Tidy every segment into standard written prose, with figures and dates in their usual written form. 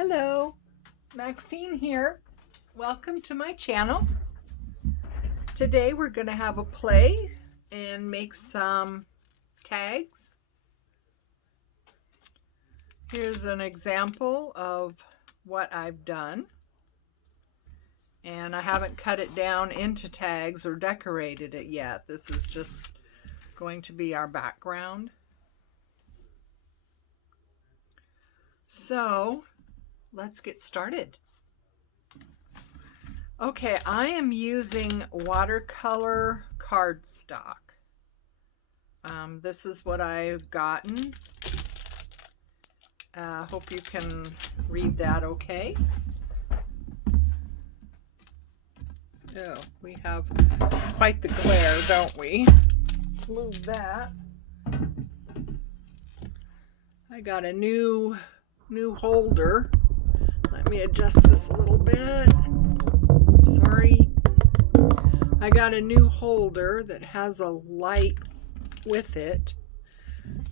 Hello, Maxine here. Welcome to my channel. Today we're going to have a play and make some tags. Here's an example of what I've done. And I haven't cut it down into tags or decorated it yet. This is just going to be our background. So let's get started. Okay, I am using watercolor cardstock. This is what I've gotten. Hope you can read that okay. Oh, we have quite the glare, don't we? Let's move that. I got a new holder. Let me adjust this a little bit. Sorry. I got a new holder that has a light with it,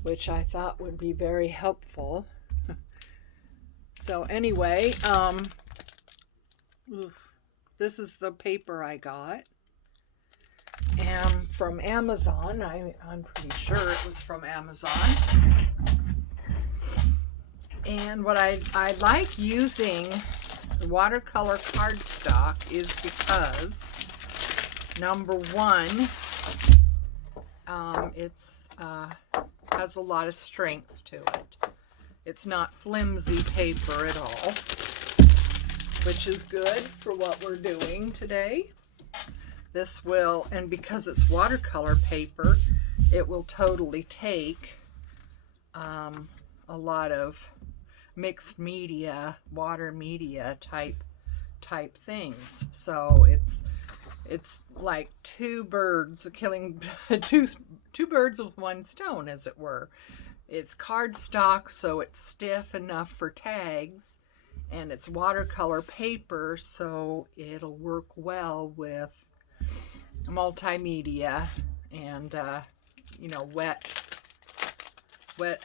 which I thought would be very helpful. So anyway, this is the paper I got. And from Amazon. I'm pretty sure it was from Amazon. And what I like using watercolor cardstock is because, number one, it's has a lot of strength to it. It's not flimsy paper at all, which is good for what we're doing today. This will, and because it's watercolor paper, it will totally take a lot of mixed media, water media type things. So it's like two birds killing two birds with one stone, as it were. It's cardstock, so it's stiff enough for tags, and it's watercolor paper, so it'll work well with multimedia and wet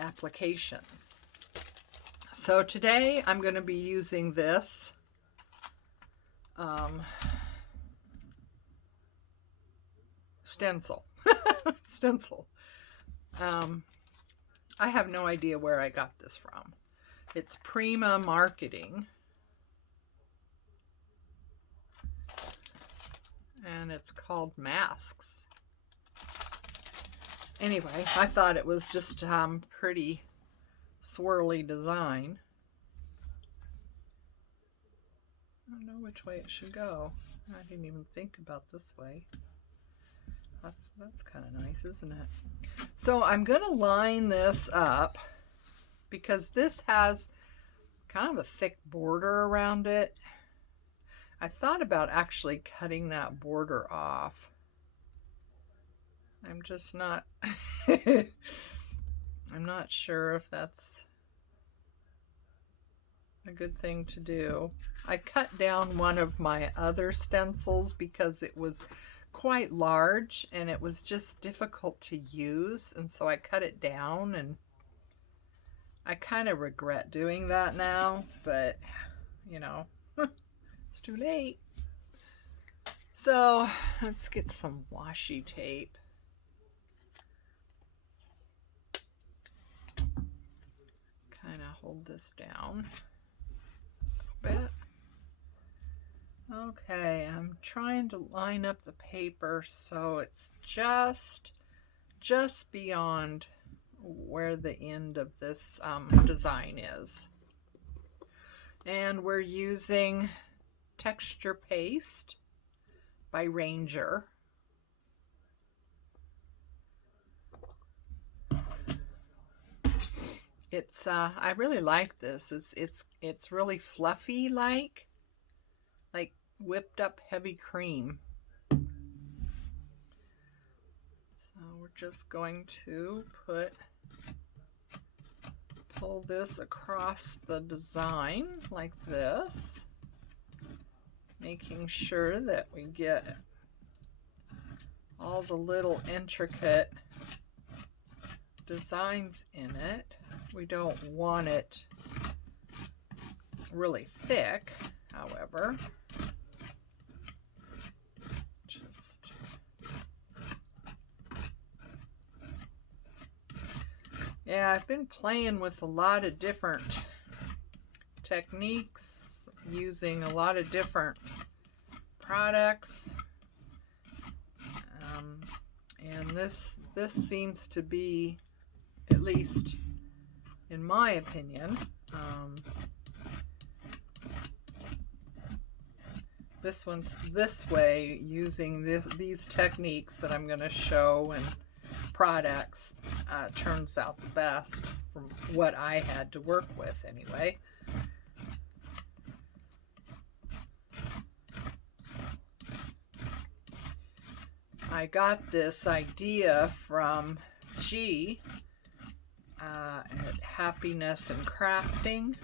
applications. So today I'm going to be using this stencil. I have no idea where I got this from. It's Prima Marketing. And it's called Masks. Anyway, I thought it was just pretty swirly design. I don't know which way it should go. I didn't even think about this way. That's kind of nice, isn't it? So I'm going to line this up because this has kind of a thick border around it. I thought about actually cutting that border off. I'm just not I'm not sure if that's a good thing to do. I cut down one of my other stencils because it was quite large and it was just difficult to use, and so I cut it down, and I kind of regret doing that now, but you know, it's too late. So let's get some washi tape. Kind of hold this down a bit. Okay, I'm trying to line up the paper so it's just beyond where the end of this design is. And we're using Texture Paste by Ranger. It's I really like this. It's really fluffy, like whipped up heavy cream. So we're just going to pull this across the design like this, making sure that we get all the little intricate designs in it. We don't want it really thick, however. Yeah, I've been playing with a lot of different techniques, using a lot of different products, and this seems to be, at least in my opinion, this one's this way, using these techniques that I'm going to show and products, turns out the best from what I had to work with anyway. I got this idea from G at Happiness and Crafting,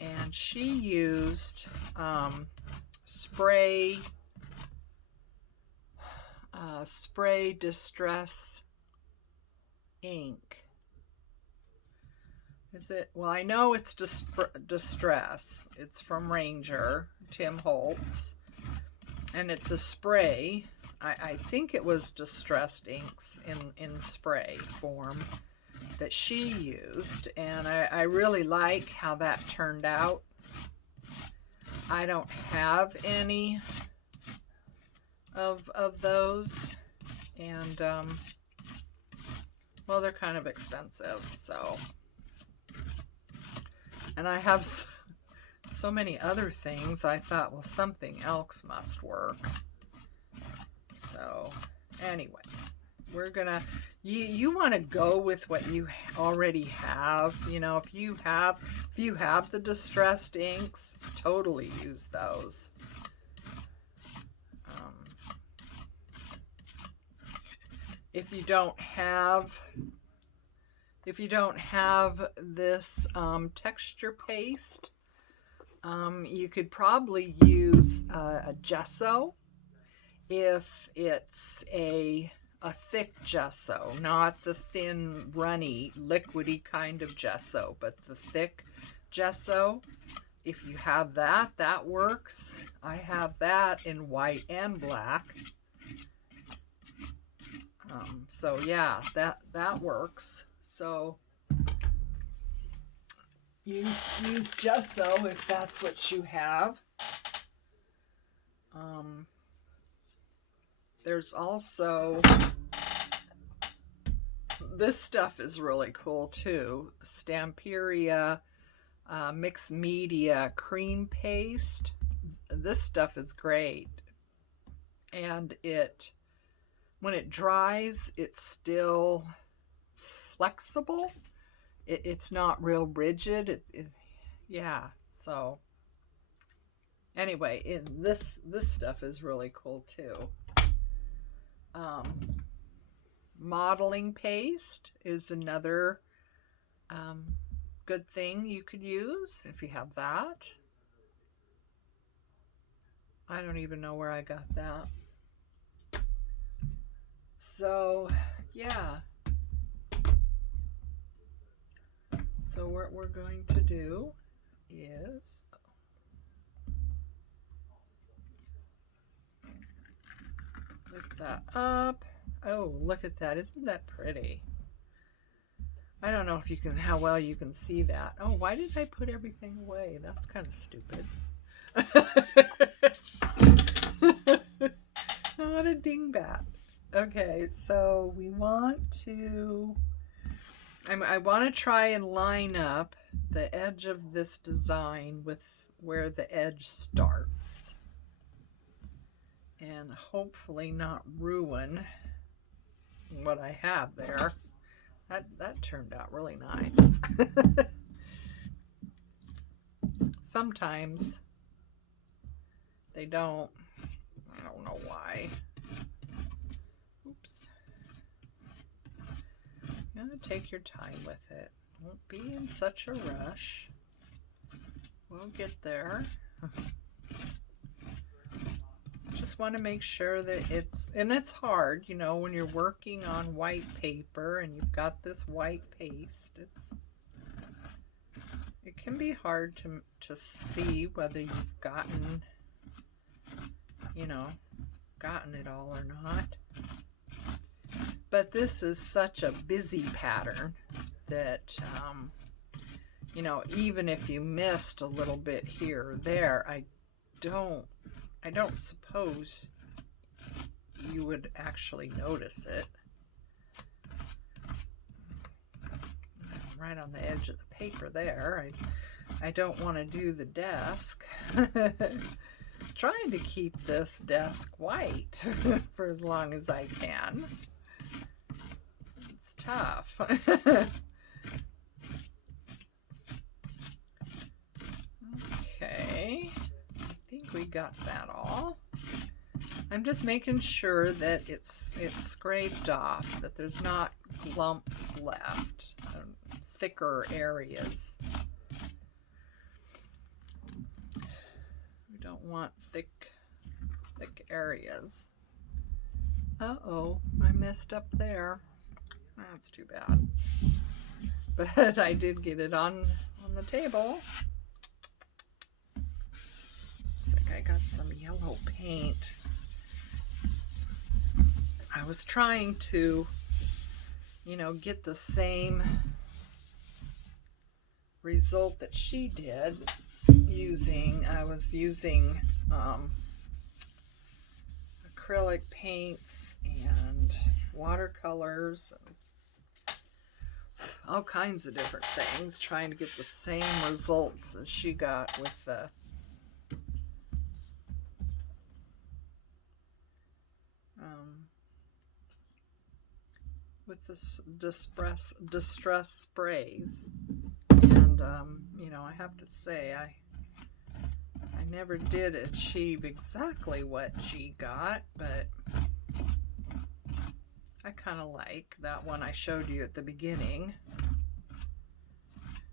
and she used spray distress ink. Is it? Well, I know it's distress. It's from Ranger, Tim Holtz, and it's a spray. I think it was distressed inks in spray form that she used, and I really like how that turned out. I don't have any of those, and well, they're kind of expensive, so. And I have so many other things. I thought, well, something else must work. So anyway, we're gonna, you want to go with what you already have. You know, if you have the distressed inks, totally use those. If you don't have this texture paste, you could probably use a gesso. If it's a thick gesso, not the thin, runny, liquidy kind of gesso, but the thick gesso, if you have that, that works. I have that in white and black. So yeah, that works. So use gesso if that's what you have. There's also, this stuff is really cool too. Stamperia mixed media cream paste. This stuff is great, and when it dries, it's still flexible. It's not real rigid. Yeah. So anyway, this stuff is really cool too. Modeling paste is another good thing you could use if you have that. I don't even know where I got that. So yeah. So what we're going to do is lift that up. Oh, look at that. Isn't that pretty? I don't know if you can, how well you can see that. Oh, why did I put everything away? That's kind of stupid. What a dingbat. Okay, so we want to, I want to try and line up the edge of this design with where the edge starts, and hopefully not ruin what I have there. That turned out really nice. Sometimes they don't. I don't know why. Oops. You gotta take your time with it. Don't be in such a rush. We'll get there. Just want to make sure that it's hard, you know, when you're working on white paper and you've got this white paste, it can be hard to see whether you've gotten, you know, gotten it all or not. But this is such a busy pattern that, you know, even if you missed a little bit here or there, I don't suppose you would actually notice it. Right on the edge of the paper there. I don't want to do the desk. Trying to keep this desk white for as long as I can. It's tough. Okay, I think we got that all. I'm just making sure that it's scraped off, that there's not lumps left, thicker areas. We don't want thick areas. Uh-oh, I messed up there. That's too bad. But I did get it on the table. Looks like I got some yellow paint. I was trying to, you know, get the same result that she did I was using acrylic paints and watercolors and all kinds of different things, trying to get the same results as she got with the distress sprays. And you know, I have to say I never did achieve exactly what she got, but I kind of like that one I showed you at the beginning.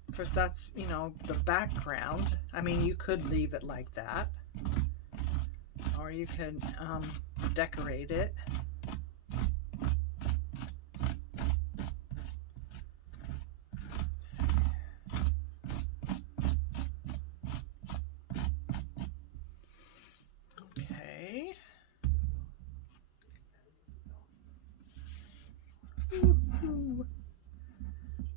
Of course, that's, you know, the background. I mean, you could leave it like that, or you could decorate it.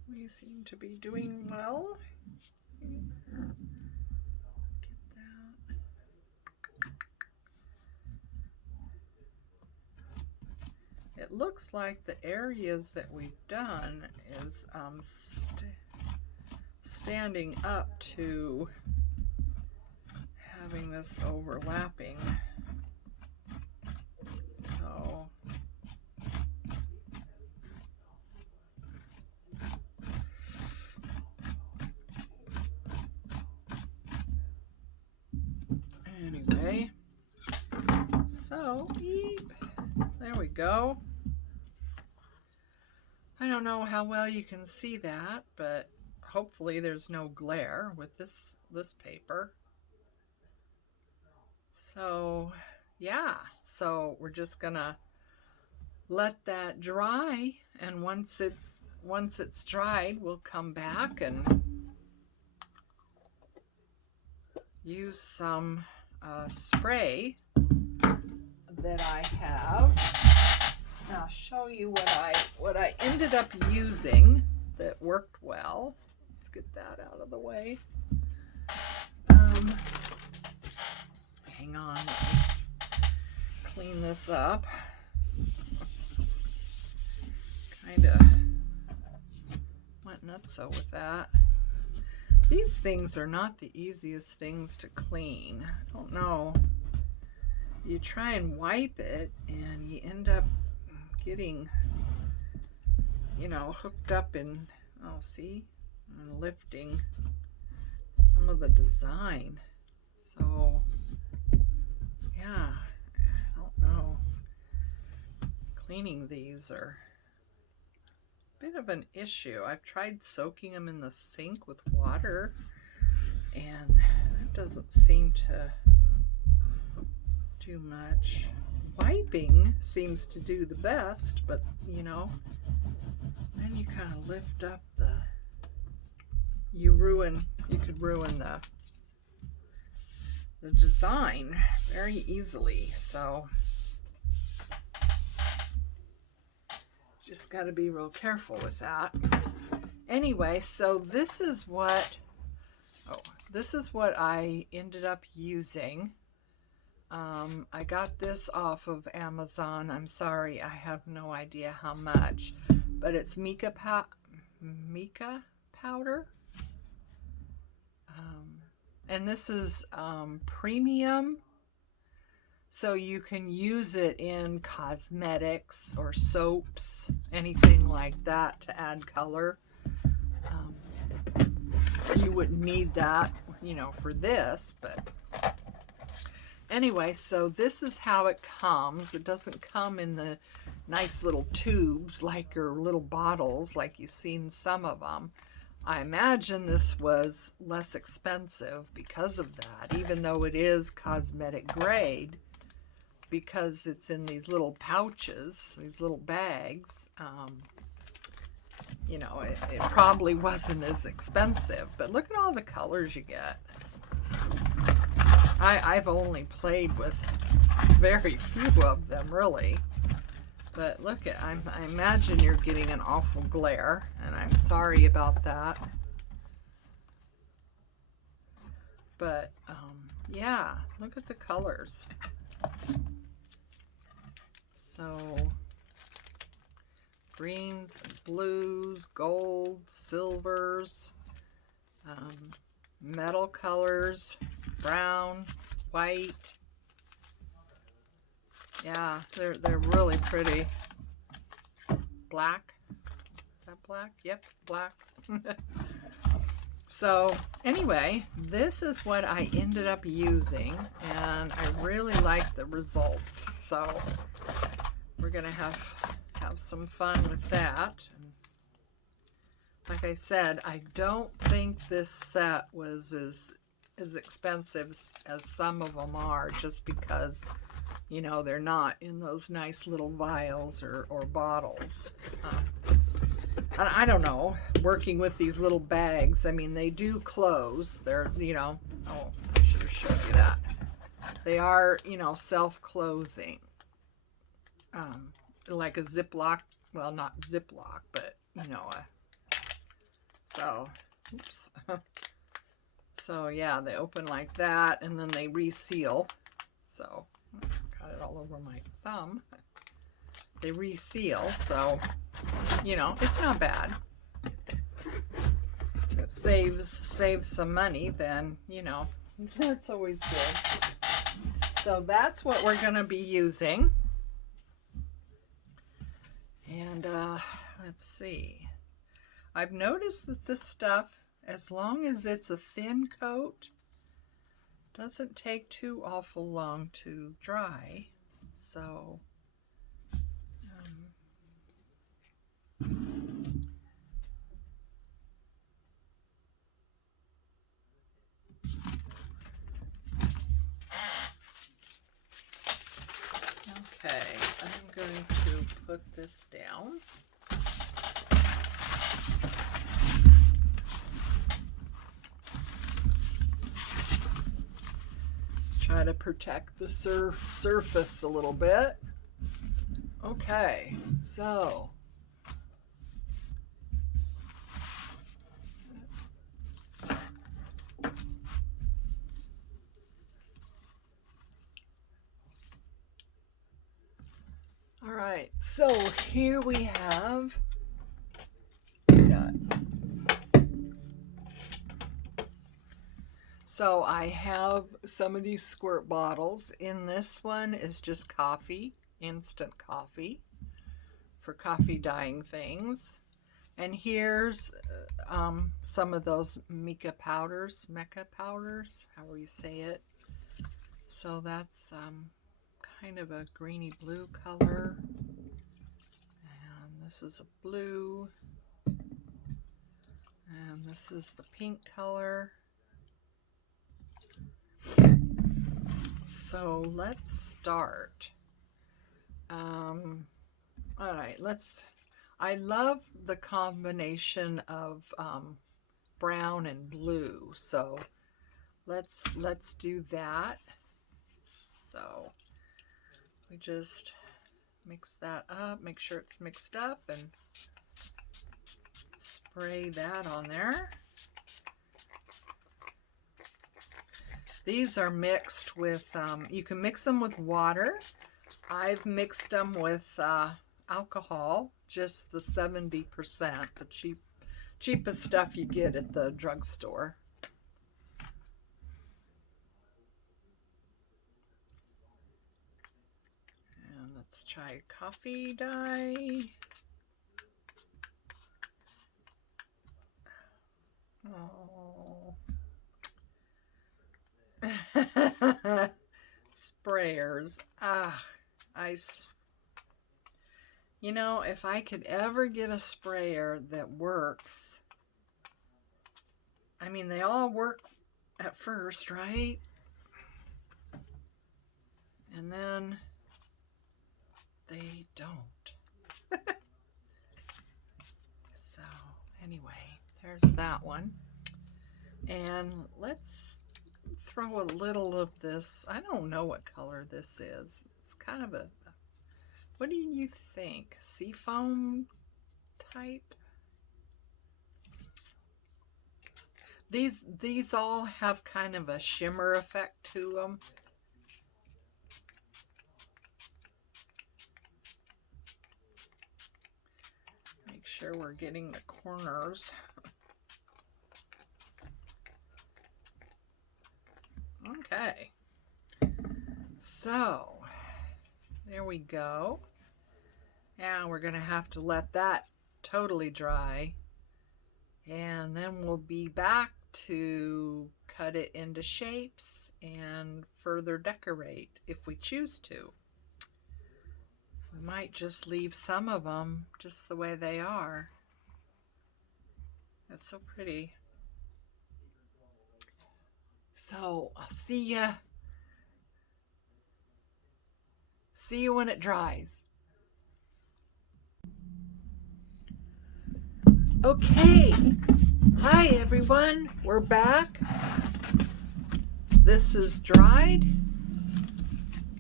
We seem to be doing well. Get that. It looks like the areas that we've done is standing up to having this overlapping. So anyway, so there we go. I don't know how well you can see that, but hopefully there's no glare with this paper. So yeah, so we're just gonna let that dry, and once it's dried, we'll come back and use some spray that I have. And I'll show you what I ended up using that worked well. Let's get that out of the way. Hang on, let me clean this up. Kind of went nutso with that. These things are not the easiest things to clean. I don't know. You try and wipe it and you end up getting, you know, hooked up in, oh, see, and lifting some of the design. So yeah, I don't know. Cleaning these are a bit of an issue. I've tried soaking them in the sink with water, and that doesn't seem to do much. Wiping seems to do the best, but you know, then you kind of lift up you could ruin the design very easily. So just got to be real careful with that. Anyway, so this is what I ended up using. I got this off of Amazon. I'm sorry, I have no idea how much, but it's mica powder. And this is premium, so you can use it in cosmetics or soaps, anything like that, to add color. You wouldn't need that, for this, but anyway, so this is how it comes. It doesn't come in the nice little tubes like your little bottles like you've seen some of them. I imagine this was less expensive because of that, even though it is cosmetic grade, because it's in these little pouches, these little bags. It probably wasn't as expensive, but look at all the colors you get. I've only played with very few of them, really. But look at, I imagine you're getting an awful glare, and I'm sorry about that. But, yeah, look at the colors. So, greens, blues, gold, silvers, metal colors, brown, white. Yeah, they're really pretty. Black. Is that black? Yep, black. So anyway, this is what I ended up using, and I really like the results. So we're gonna have some fun with that. And like I said, I don't think this set was as expensive as some of them are, just because they're not in those nice little vials or bottles. I don't know, working with these little bags, I mean, they do close. They're, oh, I should have showed you that. They are, self-closing. Like a Ziploc, well, not Ziploc, but, so, oops. So, yeah, they open like that, and then they reseal. So, got it all over my thumb. They reseal, so, it's not bad. It saves some money, then, that's always good. So that's what we're going to be using. And, let's see. I've noticed that this stuff, as long as it's a thin coat, doesn't take too awful long to dry. So, okay, I'm going to put this down. Try to protect the surface a little bit. Okay, so all right, so here we have So I have some of these squirt bottles. In this one is just coffee, instant coffee, for coffee dyeing things. And here's some of those mica powders, however you say it. So that's kind of a greeny blue color. And this is a blue. And this is the pink color. So let's start. All right, I love the combination of brown and blue. So let's do that. So we just mix that up, make sure it's mixed up, and spray that on there. These are mixed with, you can mix them with water. I've mixed them with alcohol, just the 70%, the cheapest stuff you get at the drugstore. And let's try coffee dye. Oh. Sprayers. You know, if I could ever get a sprayer that works, I mean, they all work at first, right? And then they don't. So anyway, there's that one. And let's throw a little of this. I don't know what color this is. It's kind of a, what do you think? Seafoam type? These all have kind of a shimmer effect to them. Make sure we're getting the corners. Okay, so there we go. Now we're going to have to let that totally dry, and then we'll be back to cut it into shapes and further decorate if we choose to. We might just leave some of them just the way they are. That's so pretty. So I'll see you when it dries. Okay, hi everyone, we're back. This is dried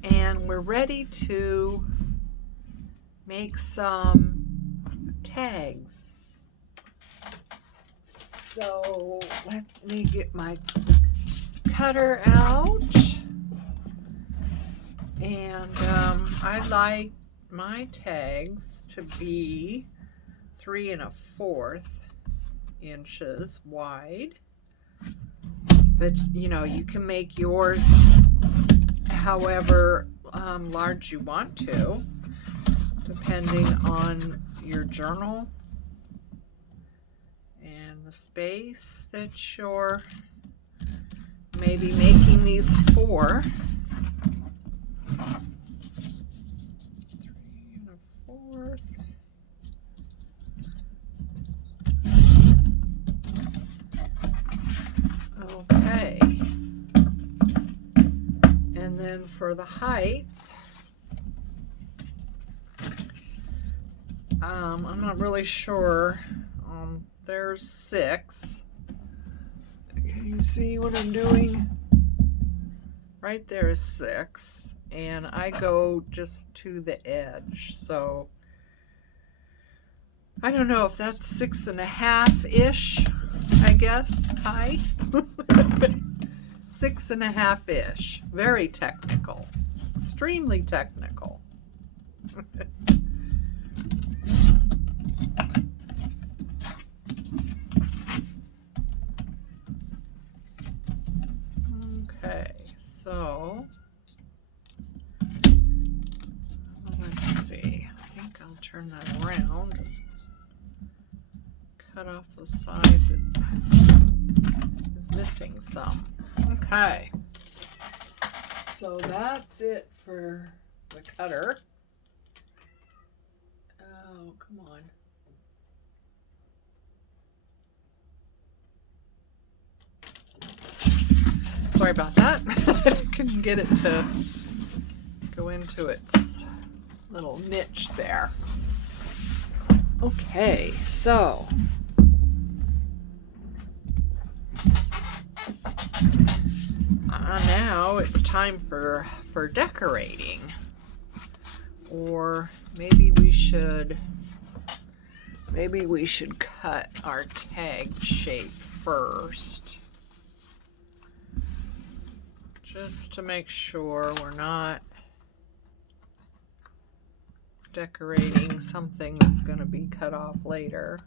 and we're ready to make some tags. So let me get my cutter out, and I like my tags to be 3 1/4 inches wide, but you know, you can make yours however large you want to, depending on your journal and the space that you're maybe making these for. 3 1/4. Okay. And then for the height, I'm not really sure. There's 6. Can you see what I'm doing? Right there is 6, and I go just to the edge, so I don't know if that's 6 1/2-ish, I guess, high. 6 1/2-ish. Very technical, extremely technical. Okay, so let's see. I think I'll turn that around and cut off the side that is missing some. Okay, so that's it for the cutter. Oh, come on. Sorry about that. I couldn't get it to go into its little niche there. Okay, so now it's time for decorating. Or maybe we should cut our tag shape first, just to make sure we're not decorating something that's going to be cut off later.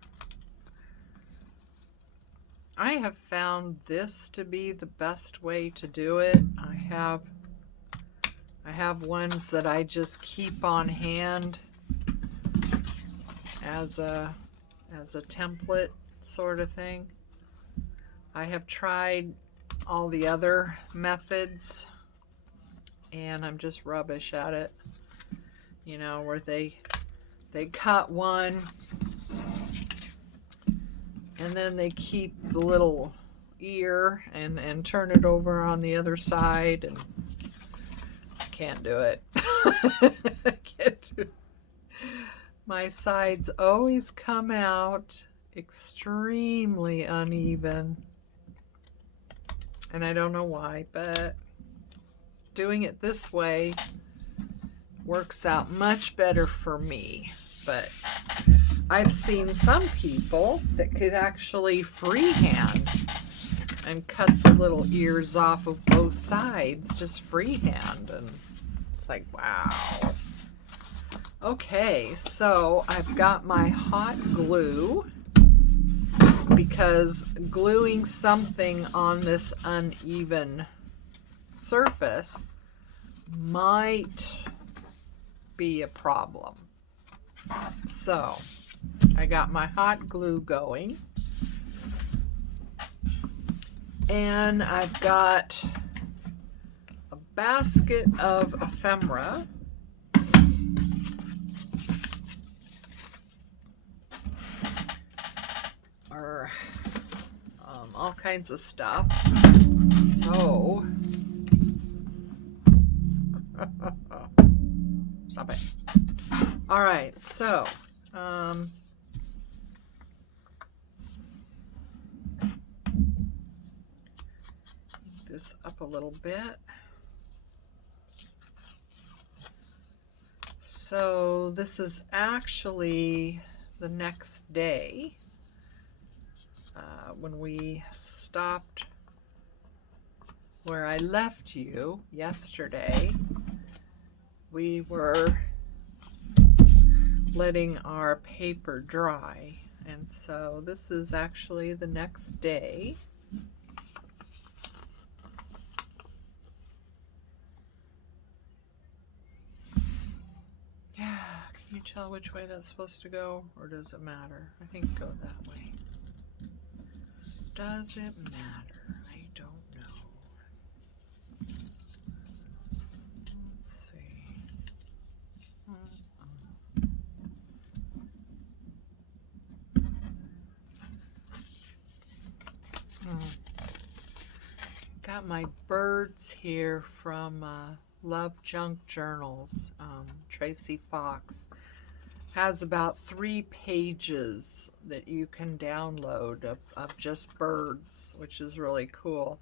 I have found this to be the best way to do it. I have ones that I just keep on hand as a template sort of thing. I have tried all the other methods and I'm just rubbish at it. You know, where they cut one and then they keep the little ear and turn it over on the other side, and I can't do it. I can't do it. My sides always come out extremely uneven, and I don't know why, but doing it this way works out much better for me. But I've seen some people that could actually freehand and cut the little ears off of both sides, just freehand, and it's like, wow. Okay, so I've got my hot glue, because gluing something on this uneven surface might be a problem. So I got my hot glue going, and I've got a basket of ephemera, or all kinds of stuff. So stop it. All right, so this up a little bit. So this is actually the next day. When we stopped where I left you yesterday, we were letting our paper dry, and so this is actually the next day. Yeah, can you tell which way that's supposed to go, or does it matter? I think go that way. Does it matter? I don't know. Let's see. Got my birds here from Love Junk Journals. Tracy Fox has about 3 pages that you can download of just birds, which is really cool.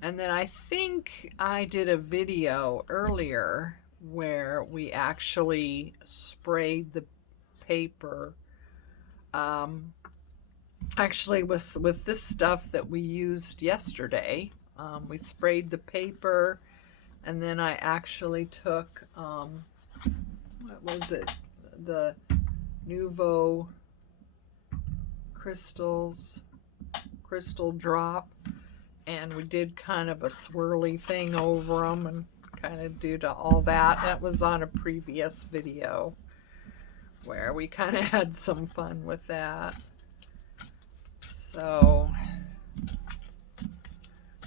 And then I think I did a video earlier where we actually sprayed the paper. Actually, with this stuff that we used yesterday, we sprayed the paper, and then I actually took, what was it? The Nouveau crystal drop, and we did kind of a swirly thing over them and kind of due to all that. That was on a previous video where we kind of had some fun with that. So,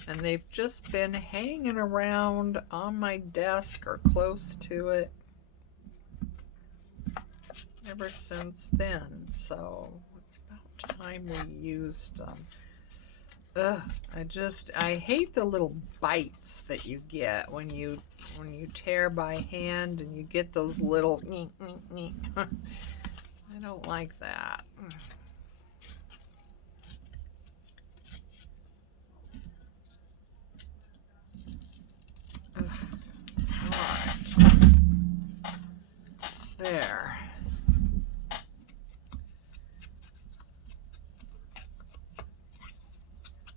and they've just been hanging around on my desk or close to it ever since then, so it's about time we used them. I hate the little bites that you get when you tear by hand, and you get those little I don't like that.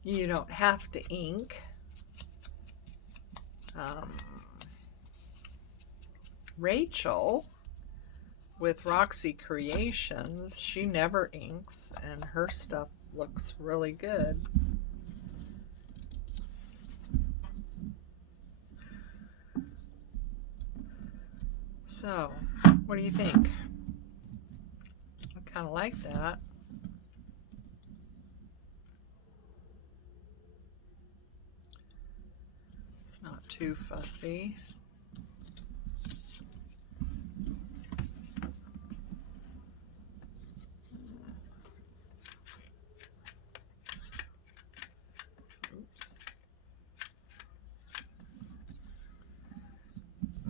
You don't have to ink. Rachel with Roxy Creations, she never inks and her stuff looks really good. So, what do you think? I kind of like that. It's not too fussy.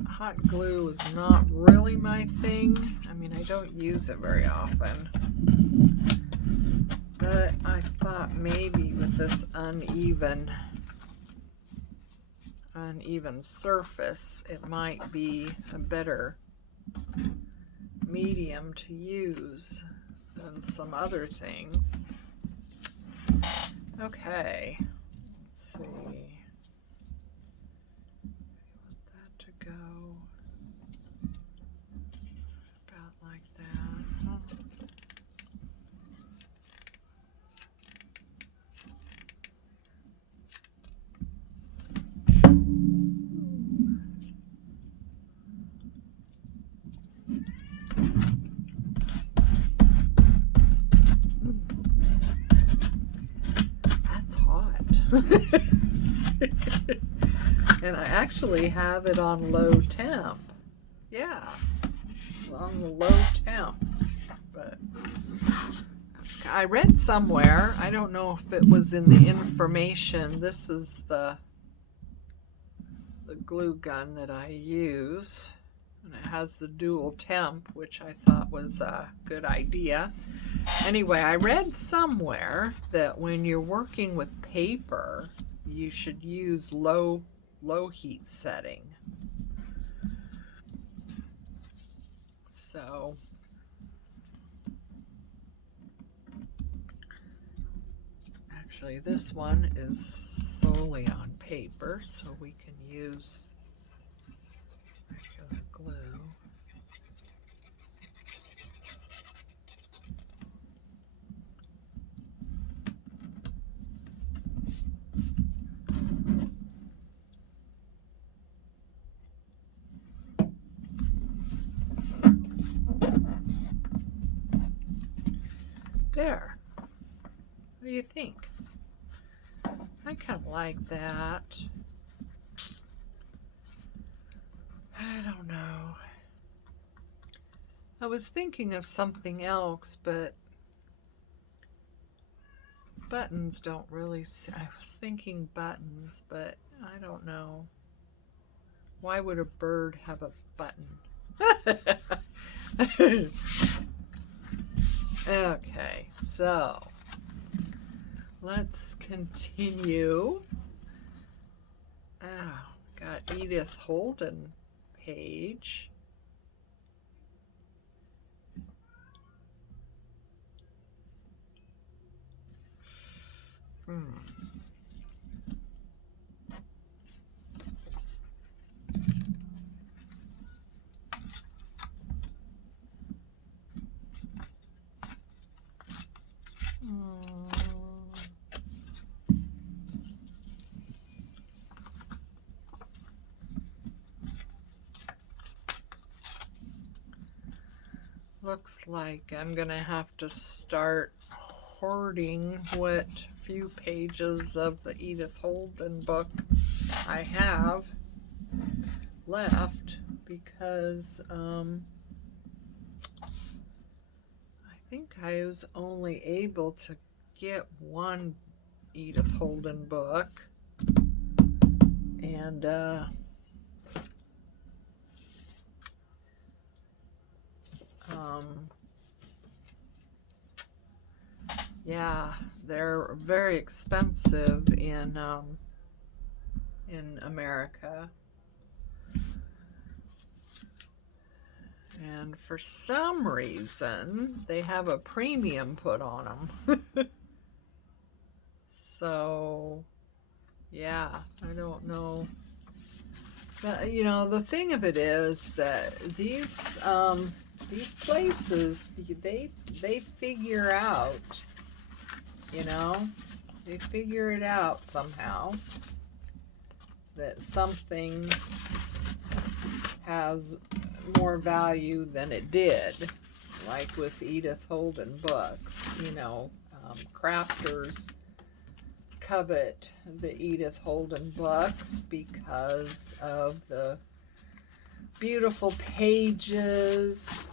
Hot glue is not really my thing. I mean, I don't use it very often. But I thought maybe with this uneven surface, it might be a better medium to use than some other things. Okay, let's see. Go about like that. That's hot. And I actually have it on low temp. Yeah, it's on the low temp. But I read somewhere, I don't know if it was in the information, this is the glue gun that I use. And it has the dual temp, which I thought was a good idea. Anyway, I read somewhere that when you're working with paper, you should use low heat setting. So actually this one is solely on paper, so we can use regular glue. There. What do you think? I kind of like that. I don't know. I was thinking of something else, but buttons don't really... I was thinking buttons, but I don't know. Why would a bird have a button? Okay, so let's continue. Oh, got Edith Holden page. Looks like I'm gonna have to start hoarding what few pages of the Edith Holden book I have left, because I think I was only able to get one Edith Holden book, and yeah, they're very expensive in America, and for some reason they have a premium put on them. So, yeah, I don't know. You know, the thing of it is that these places, they figure out, you know, they figure it out somehow that something has more value than it did, like with Edith Holden books. You know, crafters covet the Edith Holden books because of the beautiful pages.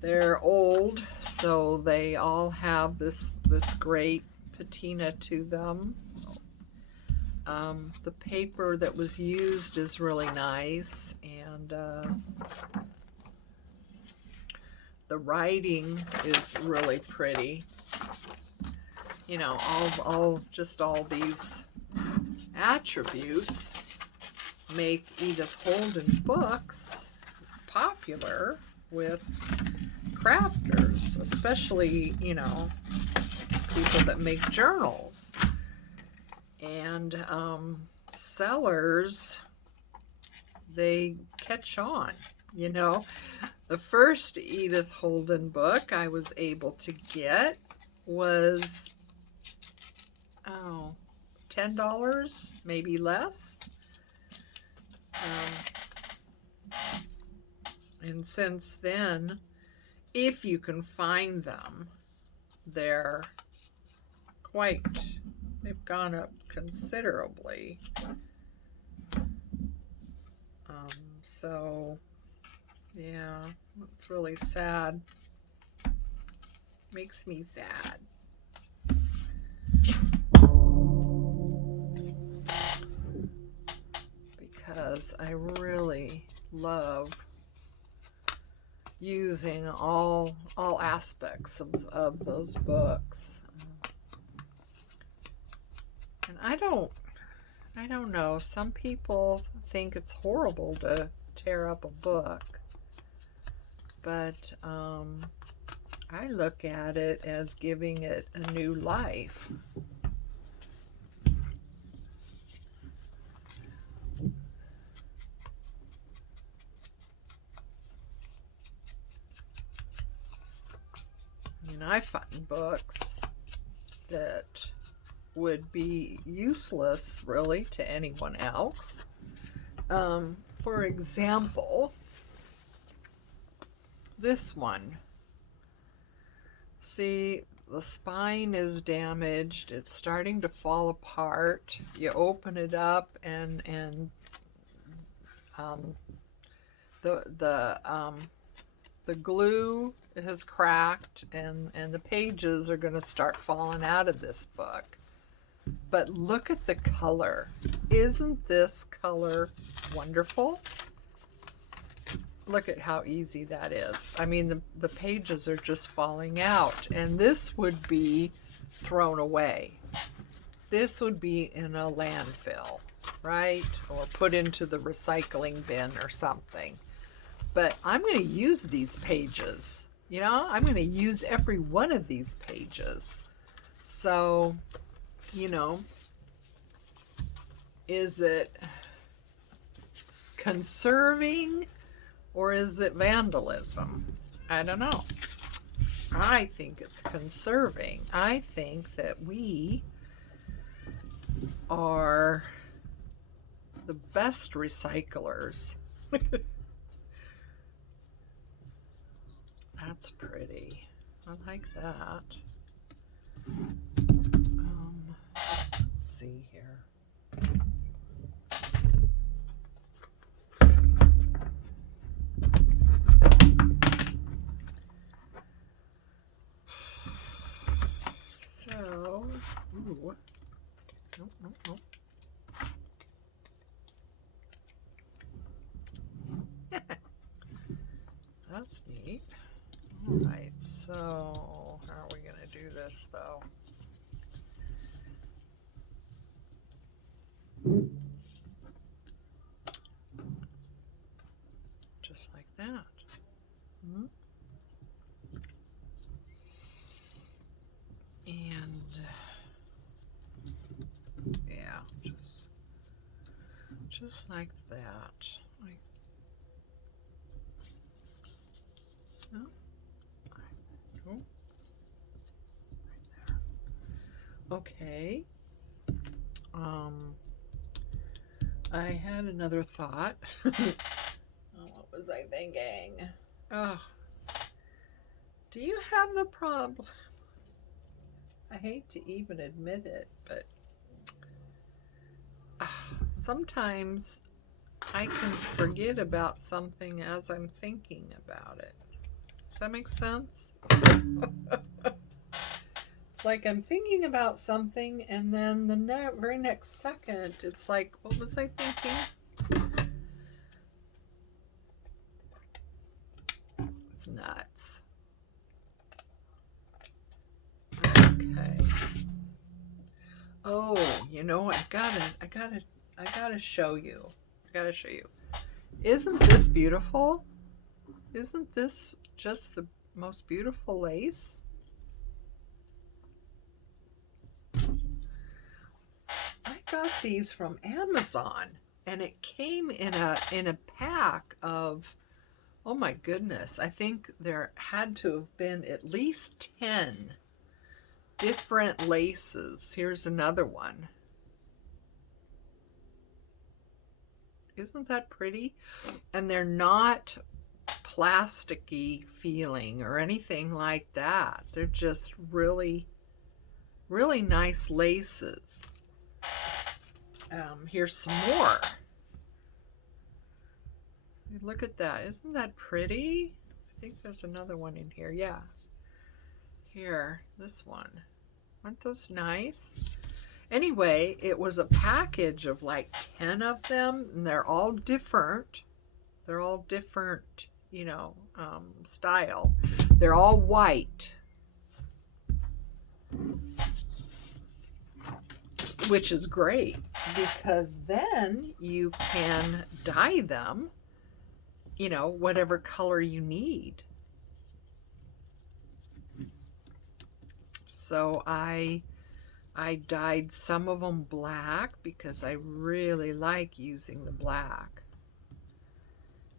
They're old, so they all have this great patina to them. The paper that was used is really nice, and the writing is really pretty. You know, all these attributes make Edith Holden books popular with crafters, especially, you know, people that make journals. And sellers, they catch on, you know. The first Edith Holden book I was able to get was, $10, maybe less. And since then, if you can find them, they've gone up considerably. So, yeah, it's really sad. Makes me sad. Because I really love using all aspects of those books. And I don't know, some people think it's horrible to tear up a book, but I look at it as giving it a new life. I find books that would be useless really to anyone else. For example, this one. See, the spine is damaged. It's starting to fall apart. You open it up and the glue has cracked, and the pages are going to start falling out of this book. But look at the color. Isn't this color wonderful? Look at how easy that is. I mean, the pages are just falling out, and this would be thrown away. This would be in a landfill, right? Or put into the recycling bin or something. But I'm going to use these pages. You know, I'm going to use every one of these pages. So, you know, is it conserving or is it vandalism? I don't know. I think it's conserving. I think that we are the best recyclers. That's pretty. I like that. Let's see here. So, ooh. Nope. That's neat. Alright, so how are we going to do this though? Just like that. And Just like that. Like, oh, oh, right there. Okay. I had another thought. Oh, what was I thinking? Oh, do you have the problem? I hate to even admit it, but sometimes I can forget about something as I'm thinking about it. Does that make sense? It's like I'm thinking about something, and then the very next second, it's like, what was I thinking? It's nuts. Okay. Oh, you know, I gotta show you. I gotta show you. Isn't this beautiful? Isn't this just the most beautiful lace? I got these from Amazon, and it came in a pack of, oh my goodness, I think there had to have been at least 10 different laces. Here's another one. Isn't that pretty? And they're not plasticky feeling or anything like that. They're just really, really nice laces. Here's some more. Look at that. Isn't that pretty? I think there's another one in here. Yeah. Here, this one. Aren't those nice? Anyway, it was a package of like 10 of them, and they're all different. They're all different, you know, style. They're all white, which is great because then you can dye them, you know, whatever color you need. So I dyed some of them black because I really like using the black.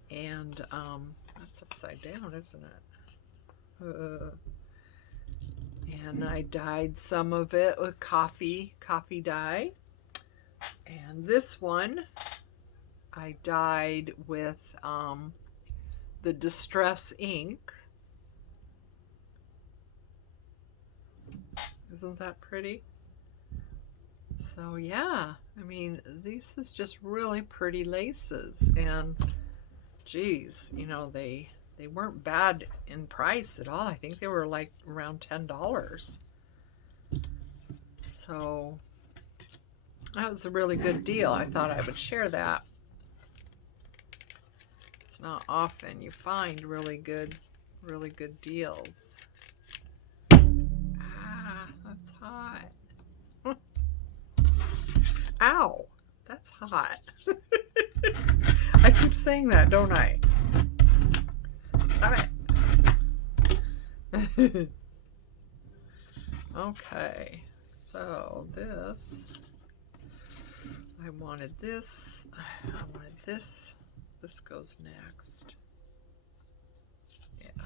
And that's upside down, isn't it? And I dyed some of it with coffee dye. And this one I dyed with the Distress ink. Isn't that pretty? So yeah, I mean, this is just really pretty laces, and geez, you know, they weren't bad in price at all. I think they were like around $10. So that was a really good deal. I thought I would share that. It's not often you find really good deals. Ah, that's hot. Ow, that's hot. I keep saying that, don't I? All right. Okay, so this, I wanted this. This goes next. Yeah.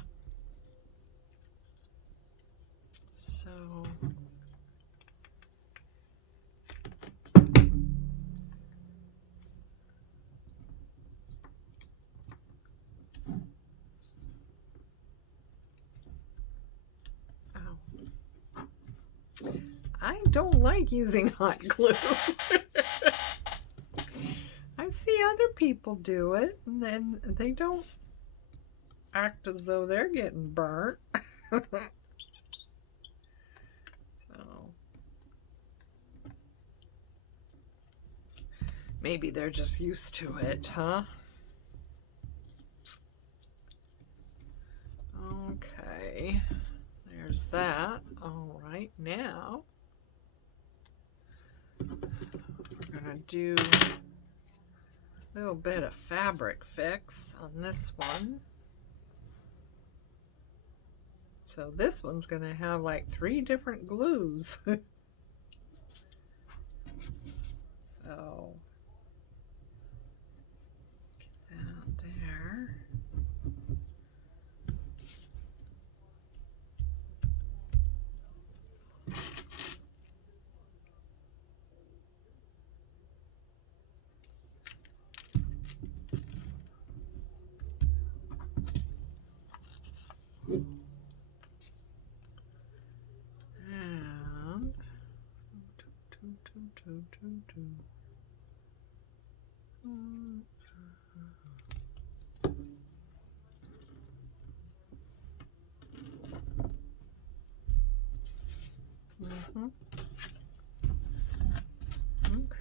So I don't like using hot glue. I see other people do it, and then they don't act as though they're getting burnt. So maybe they're just used to it, huh? Okay, there's that. All right, now we're gonna do a little bit of fabric fix on this one. So this one's gonna have like 3 different glues. So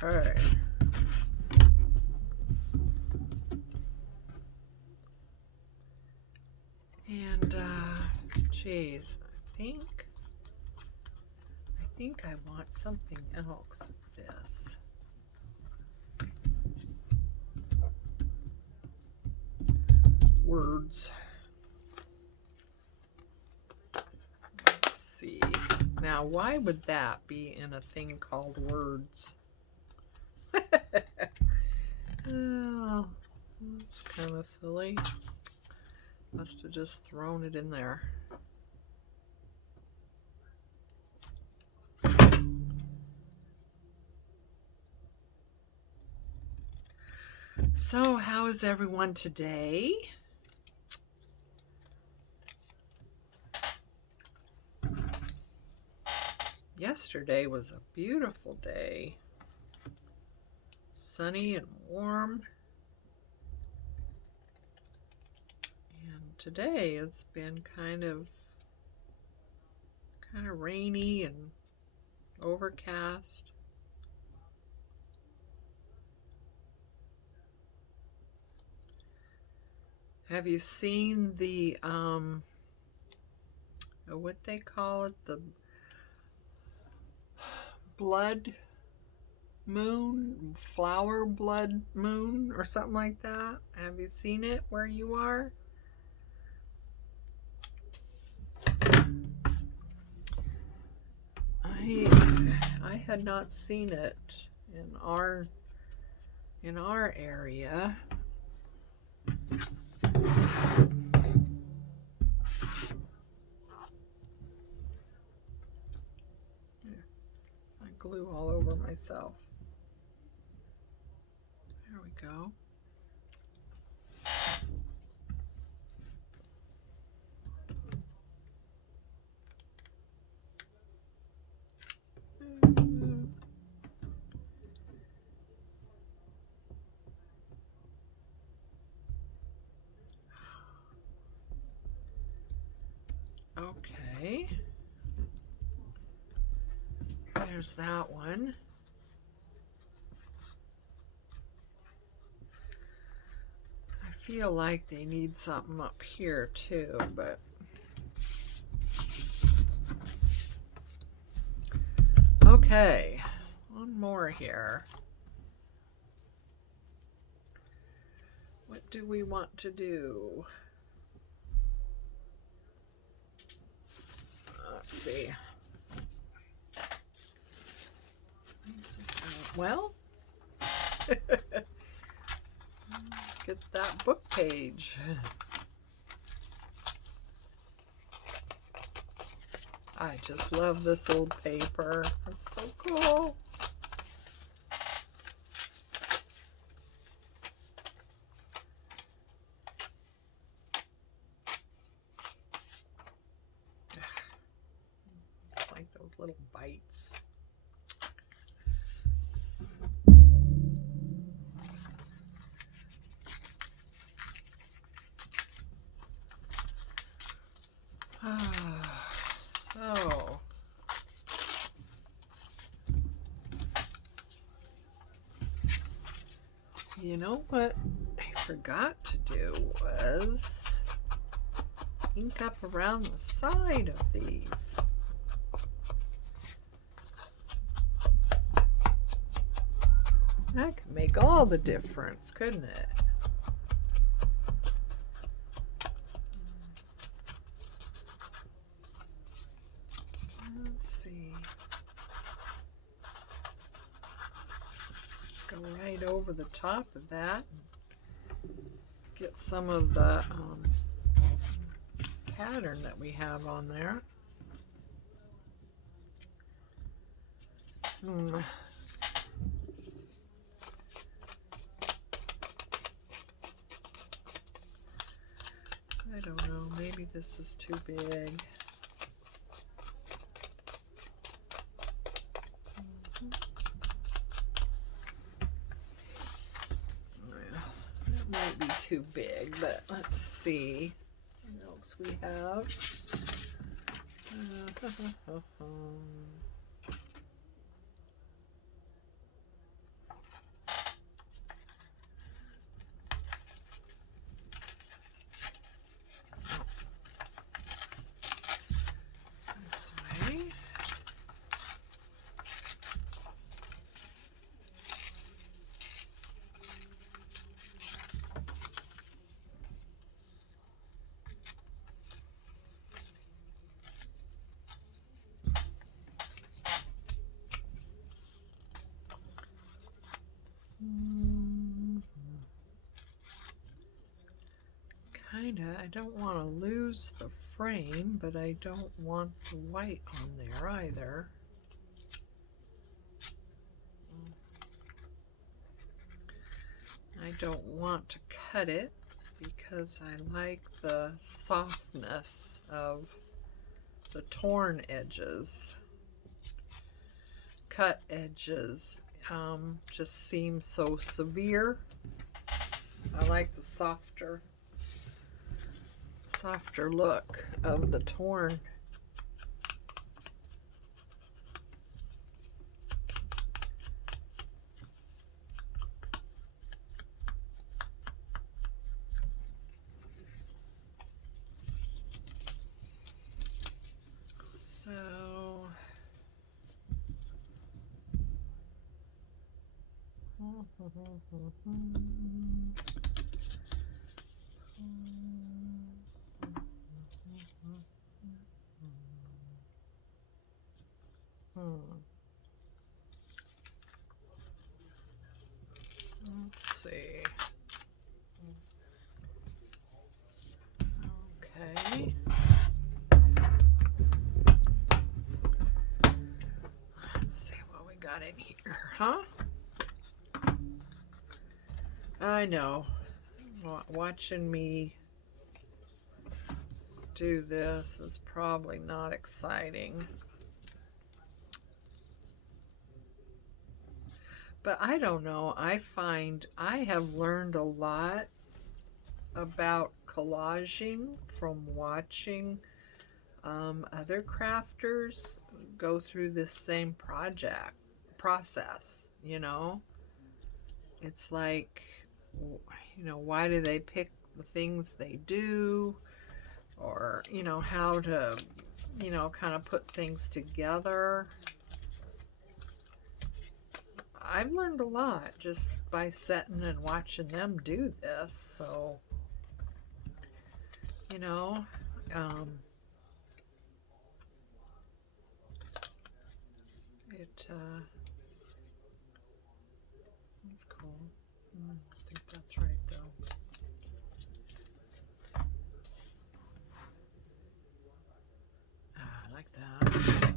Okay. And geez, I think I want something else with this. Words. Let's see. Now, why would that be in a thing called words? Oh, that's kind of silly. Must have just thrown it in there. So, how is everyone today? Yesterday was a beautiful day. Sunny and warm. And today it's been kind of rainy and overcast. Have you seen the what they call it, the blood moon, flower blood moon or something like that? Have you seen it where you are? I had not seen it in our area. I glue all over myself. There we go. Okay. There's that one. I feel like they need something up here too, but okay. One more here. What do we want to do? Let's see. Well, get that book page. I just love this old paper. It's so cool. It's like those little bites. So, you know what I forgot to do was ink up around the side of these. That could make all the difference, couldn't it? Let's see. Go right over the top of that. Get some of the pattern that we have on there. I don't know, maybe this is too big. too big, but let's see what else we have. This way. I don't want to lose the frame, but I don't want the white on there either. I don't want to cut it because I like the softness of the torn edges. Cut edges just seem so severe. I like the softer look of the torn. So let's see. Okay. Let's see what we got in here, huh? I know. Watching me do this is probably not exciting. But I don't know. I find I have learned a lot about collaging from watching other crafters go through this same process, you know? It's like, you know, why do they pick the things they do? Or, you know, how to, you know, kind of put things together. I've learned a lot just by sitting and watching them do this. So, you know, it's cool. I think that's right, though. I like that.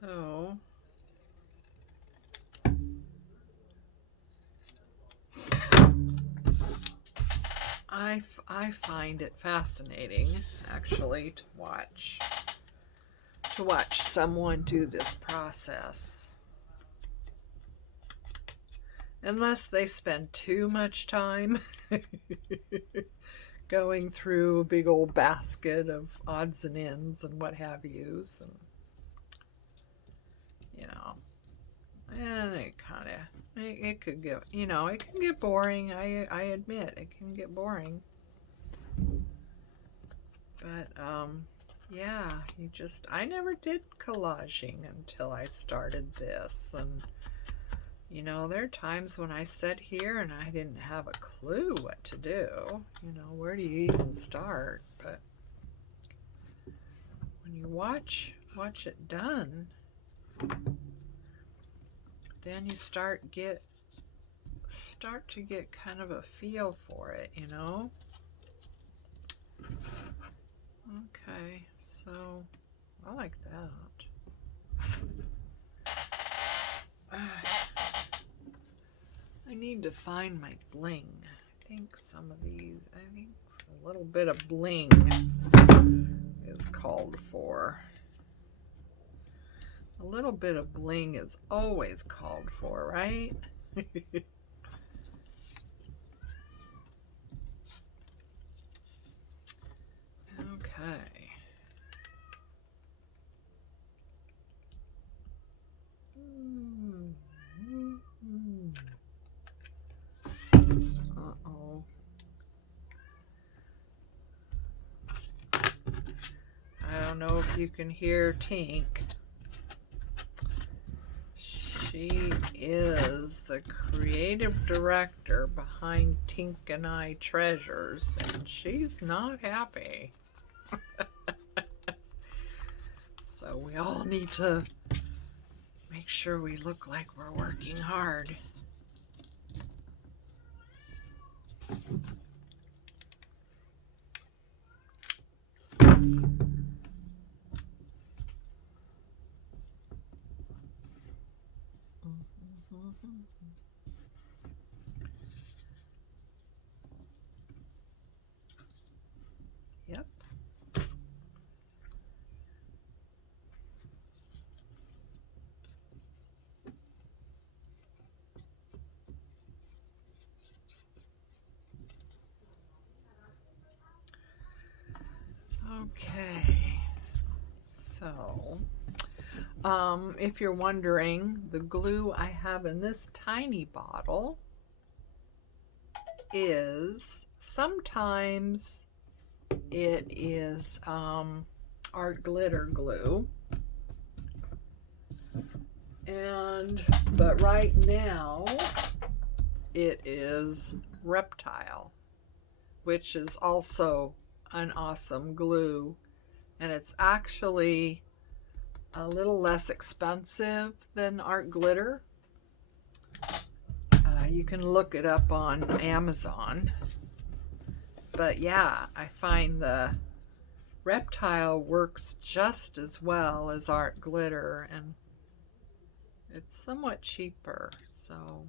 So, I find it fascinating, actually, to watch someone do this process. Unless they spend too much time going through a big old basket of odds and ends and what have yous, and you know, and it could get, you know, it can get boring. I admit it can get boring, but yeah, I never did collaging until I started this, and you know, there are times when I sit here and I didn't have a clue what to do. You know, where do you even start? But when you watch it done, then you start to get kind of a feel for it, you know? Okay, so I like that. I need to find my bling. I think a little bit of bling is called for. A little bit of bling is always called for, right? Okay. Uh-oh. I don't know if you can hear Tink. She is the creative director behind Tink and I Treasures, and she's not happy. So we all need to make sure we look like we're working hard. Yep. Okay. So, if you're wondering, the glue I have in this tiny bottle is sometimes it is art glitter glue, but right now it is Reptile, which is also an awesome glue, and it's actually a little less expensive than art glitter. You can look it up on Amazon. But yeah, I find the Reptile works just as well as art glitter, and it's somewhat cheaper, so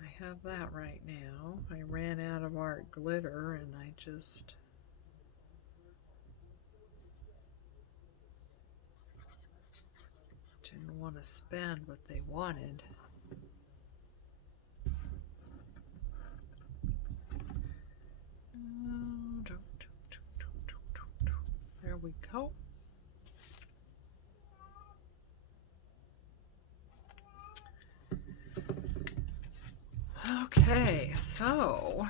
I have that right now. I ran out of art glitter and I just didn't want to spend what they wanted. There we go. Okay, so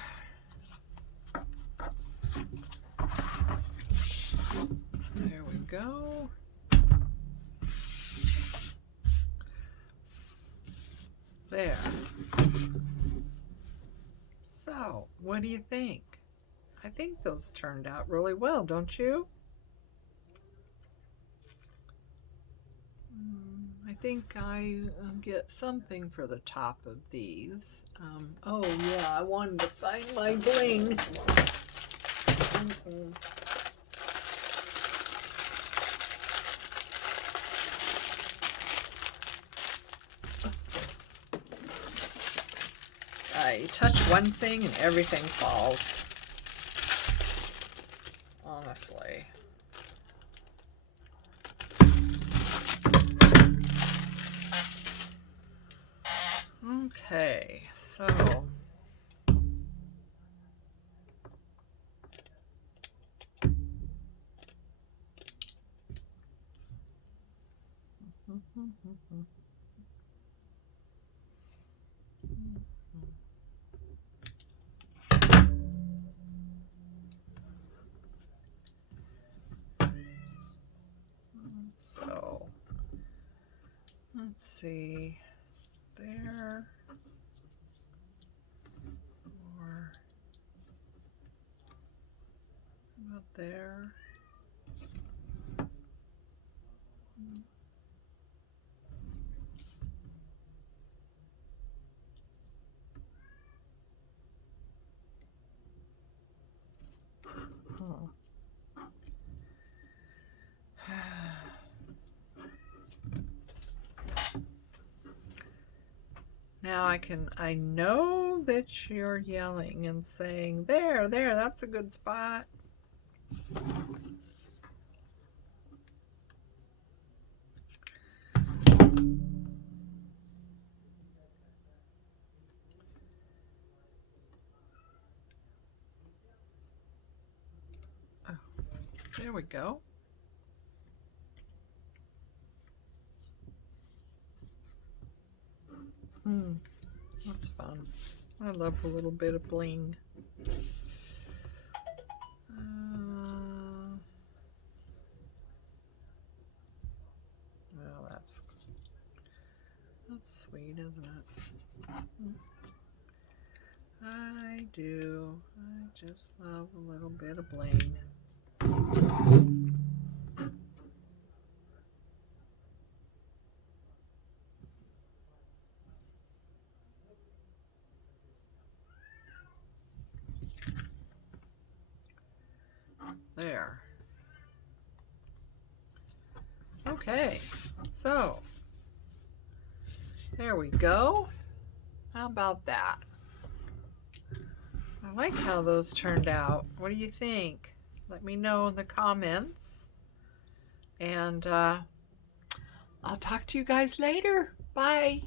there we go. There. So, what do you think? I think those turned out really well, don't you? I think I get something for the top of these. Oh yeah, I wanted to find my bling. I touch one thing and everything falls. Honestly. Okay, so let's see, there, or about there. Now I know that you're yelling and saying, there, that's a good spot. Oh, there we go. That's fun. I love a little bit of bling. Well, that's sweet, isn't it? I do. I just love a little bit of bling. There. Okay, so there we go. How about that? I like how those turned out. What do you think? Let me know in the comments. And I'll talk to you guys later. Bye.